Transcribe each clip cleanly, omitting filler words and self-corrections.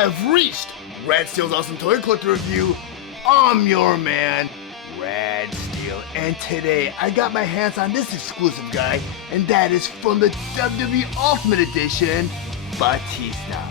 have reached Rad Steel's Awesome Toy Collector Review. I'm your man, Rad Steel, and today I got my hands on this exclusive guy, and that is from the WWE Ultimate Edition Batista.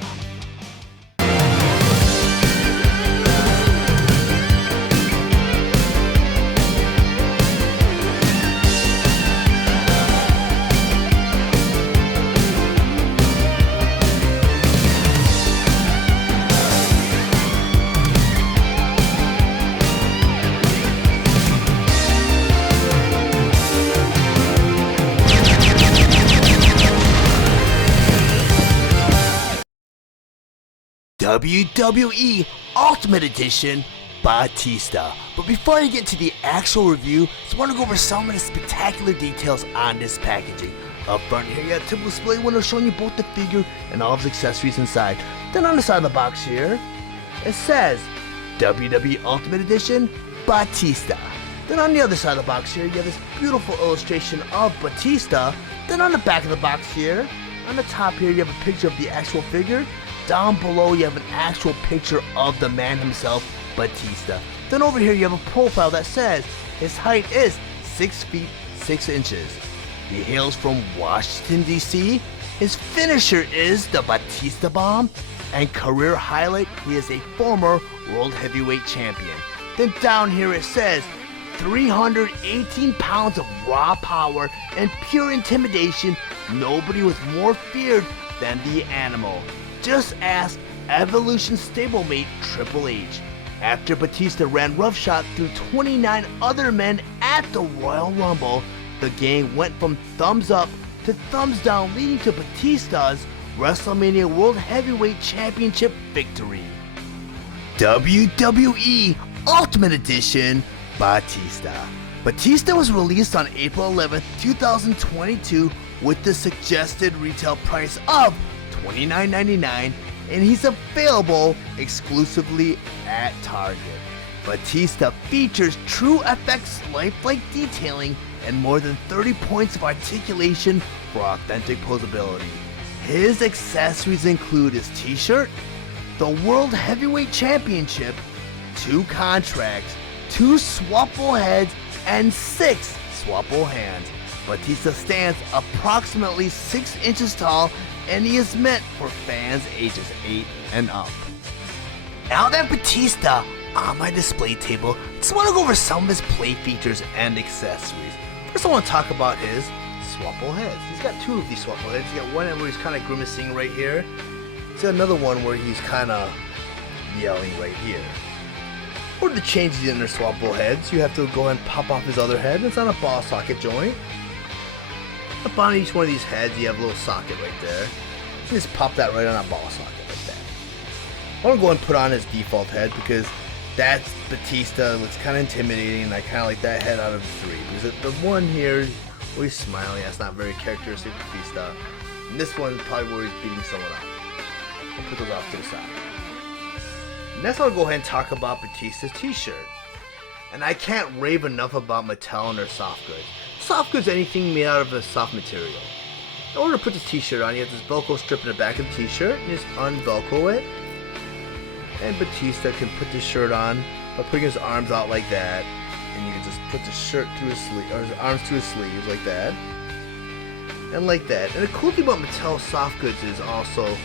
WWE Ultimate Edition Batista. But before I get to the actual review, I just want to go over some of the spectacular details on this packaging. Up front here, you got a typical display window showing you both the figure and all of its accessories inside. Then on the side of the box here, it says WWE Ultimate Edition Batista. Then on the other side of the box here, you have this beautiful illustration of Batista. Then on the back of the box here, on the top here, you have a picture of the actual figure. Down below, you have an actual picture of the man himself, Batista. Then over here, you have a profile that says his height is 6 feet 6 inches. He hails from Washington, D.C. His finisher is the Batista Bomb. And career highlight, he is a former World Heavyweight Champion. Then down here it says 318 pounds of raw power and pure intimidation. Nobody was more feared than the animal. Just ask Evolution stablemate Triple H. After Batista ran roughshod through 29 other men at the Royal Rumble, the game went from thumbs up to thumbs down, leading to Batista's WrestleMania World Heavyweight Championship victory. WWE Ultimate Edition Batista. Batista was released on April 11, 2022 with the suggested retail price of $29.99, and he's available exclusively at Target. Batista features true FX lifelike detailing and more than 30 points of articulation for authentic posability. His accessories include his t-shirt, the World Heavyweight Championship, 2 contracts, 2 swappable heads, and 6 swappable hands. Batista stands approximately 6 inches tall, and he is meant for fans ages 8 and up. Now that Batista on my display table, I just want to go over some of his play features and accessories. First I want to talk about his swappable heads. He's got 2 of these swappable heads. He's got one where he's kind of grimacing right here. He's got another one where he's kind of yelling right here. In order to change these inner swappable heads, you have to go ahead and pop off his other head. It's on a ball socket joint. Up on each one of these heads, you have a little socket right there. You just pop that right on a ball socket like that. I want to go and put on his default head because that's Batista. Looks kind of intimidating, and I kind of like that head out of the 3. Because the one here where he's smiling, that's not very characteristic of Batista. And this one probably where he's beating someone up. I'll put those off to the side. Next, I'll go ahead and talk about Batista's t-shirt. And I can't rave enough about Mattel and their soft goods. Soft goods, anything made out of a soft material. In order to put this t-shirt on, you have this Velcro strip in the back of the t-shirt, and just un-Velcro it. And Batista can put this shirt on by putting his arms out like that, and you can just put the shirt to his sleeve, or his arms to his sleeves like that, and like that. And the cool thing about Mattel soft goods is also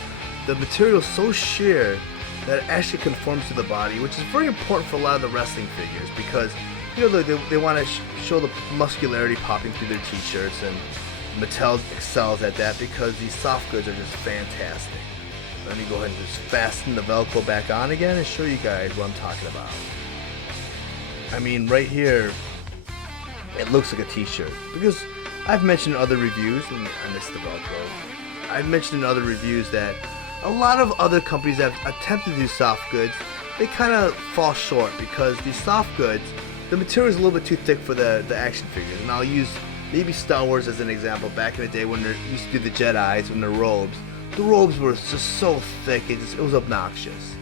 the material is so sheer that it actually conforms to the body, which is very important for a lot of the wrestling figures because you know they want to show the muscularity popping through their t-shirts, and Mattel excels at that because these soft goods are just fantastic. Let me go ahead and just fasten the Velcro back on again and show you guys what I'm talking about. I mean, right here, it looks like a t-shirt because I've mentioned in other reviews, I missed the Velcro. I've mentioned in other reviews that a lot of other companies that have attempted to do soft goods, they kind of fall short because these soft goods, the material is a little bit too thick for the action figures. And I'll use maybe Star Wars as an example. Back in the day when they used to do the Jedis and their robes, the robes were just so thick, it was obnoxious.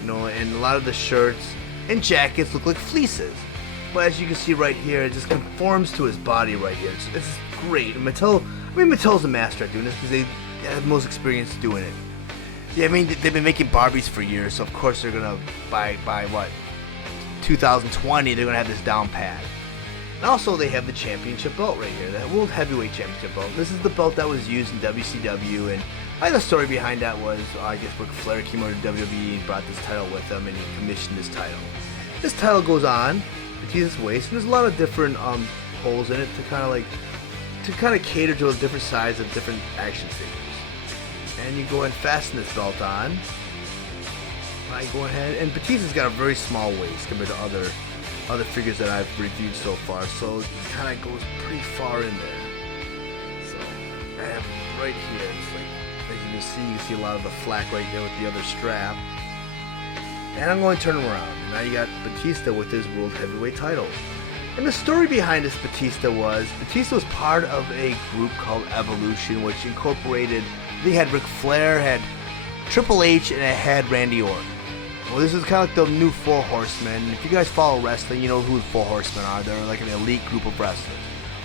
You know, and a lot of the shirts and jackets look like fleeces. But as you can see right here, it just conforms to his body right here. It's great. And Mattel's a master at doing this because they have the most experience doing it. Yeah, I mean, they've been making Barbies for years, so of course they're gonna by what 2020 they're gonna have this down pat. And also they have the championship belt right here, the World Heavyweight Championship belt. This is the belt that was used in WCW, and the story behind that was I guess Ric Flair came over to WWE and brought this title with him, and he commissioned this title. This title goes on Batista's waist, and there's a lot of different holes in it to kind of cater to a different size of different action figures. And you go and fasten this belt on. I go ahead, and Batista's got a very small waist compared to other figures that I've reviewed so far, so it kind of goes pretty far in there. So I have right here, it's like, as you can see a lot of the flak right there with the other strap. And I'm going to turn him around. And now you got Batista with his World Heavyweight title. And the story behind this Batista was part of a group called Evolution, which incorporated, they had Ric Flair, had Triple H, and it had Randy Orton. Well, this is kind of like the new Four Horsemen. If you guys follow wrestling, you know who the Four Horsemen are. They're like an elite group of wrestlers.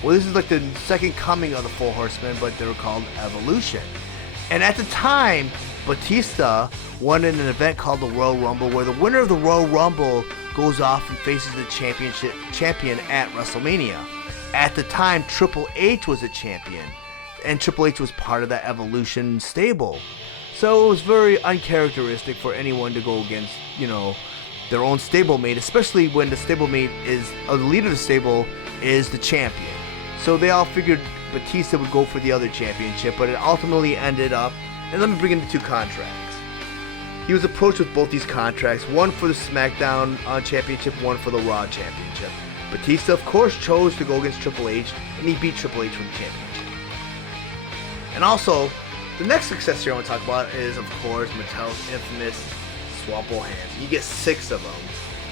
Well, this is like the second coming of the Four Horsemen, but they were called Evolution. And at the time, Batista won in an event called the Royal Rumble, where the winner of the Royal Rumble goes off and faces the champion at WrestleMania. At the time, Triple H was a champion, and Triple H was part of that Evolution stable. So it was very uncharacteristic for anyone to go against, their own stablemate, especially when the stablemate is, the leader of the stable is the champion. So they all figured Batista would go for the other championship, but it ultimately ended up, and let me bring in the two contracts. He was approached with both these contracts, one for the SmackDown Championship, one for the Raw Championship. Batista, of course, chose to go against Triple H, and he beat Triple H for the championship. And also, the next accessory I want to talk about is, of course, Mattel's infamous swappable hands. You get 6 of them.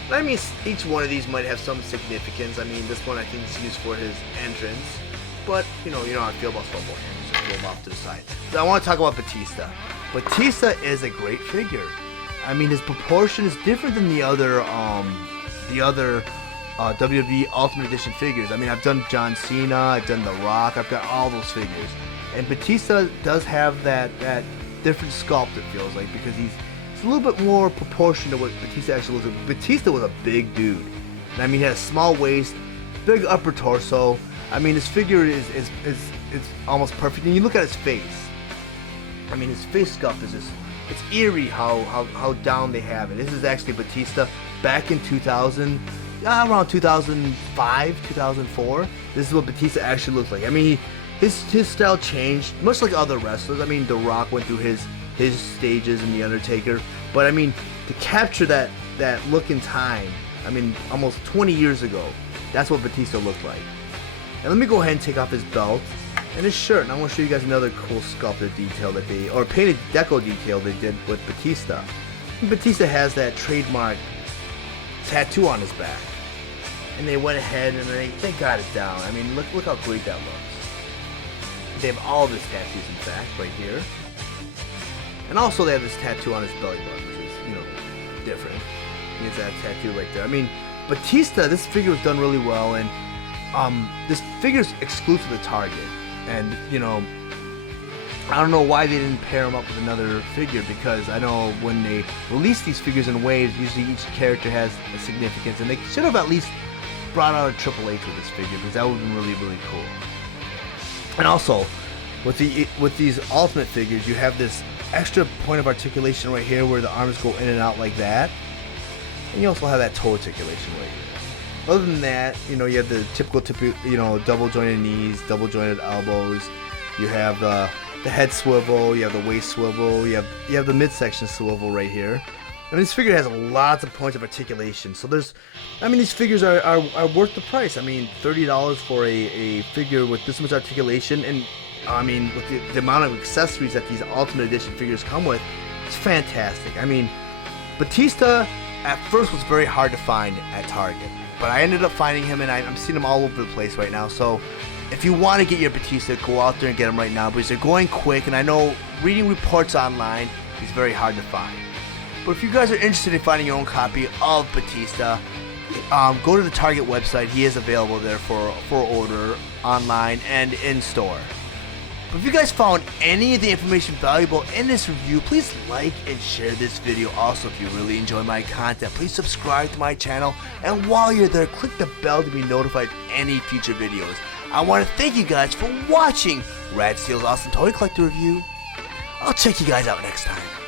And I mean, each one of these might have some significance. I mean, this one I think is used for his entrance. But, you know how I feel about swappable hands. Just throw them off to the side. So I want to talk about Batista. Batista is a great figure. I mean, his proportion is different than the other WWE Ultimate Edition figures. I mean, I've done John Cena, I've done The Rock, I've got all those figures. And Batista does have that different sculpt, it feels like, because he's a little bit more proportion to what Batista actually looks like. Batista was a big dude. And I mean, he had a small waist, big upper torso. I mean, his figure is almost perfect. And you look at his face. I mean, his face sculpt is just, it's eerie how down they have it. This is actually Batista back in 2000, around 2005, 2004. This is what Batista actually looked like. I mean, his style changed, much like other wrestlers. I mean, The Rock went through his stages in The Undertaker. But I mean, to capture that look in time, I mean, almost 20 years ago, that's what Batista looked like. And let me go ahead and take off his belt and his shirt, and I want to show you guys another cool sculpted detail or painted deco detail they did with Batista. And Batista has that trademark tattoo on his back. And they went ahead and they got it down. I mean, look how great that looks. They have all of his tattoos, in fact, right here. And also they have this tattoo on his belly button, which is, different. He has that tattoo right there. I mean, Batista, this figure was done really well, and this figure's exclusive to Target. And, I don't know why they didn't pair him up with another figure, because I know when they release these figures in waves, usually each character has a significance, and they should have at least brought out a Triple H with this figure, because that would have been really, really cool. And also, with these Ultimate figures, you have this extra point of articulation right here where the arms go in and out like that. And you also have that toe articulation right here. Other than that, you have the typical, double jointed knees, double jointed elbows. You have the head swivel, you have the waist swivel, you have the midsection swivel right here. I mean, this figure has lots of points of articulation. So these figures are worth the price. I mean, $30 for a figure with this much articulation, and I mean, with the amount of accessories that these Ultimate Edition figures come with, it's fantastic. I mean, Batista at first was very hard to find at Target, but I ended up finding him, and I'm seeing him all over the place right now. So if you want to get your Batista, go out there and get him right now, because they're going quick, and I know reading reports online, he's very hard to find. But if you guys are interested in finding your own copy of Batista, go to the Target website. He is available there for order online and in store. But if you guys found any of the information valuable in this review, please like and share this video. Also, if you really enjoy my content, please subscribe to my channel, and while you're there, click the bell to be notified of any future videos. I want to thank you guys for watching Rad Steel's Awesome Toy Collector Review. I'll check you guys out next time.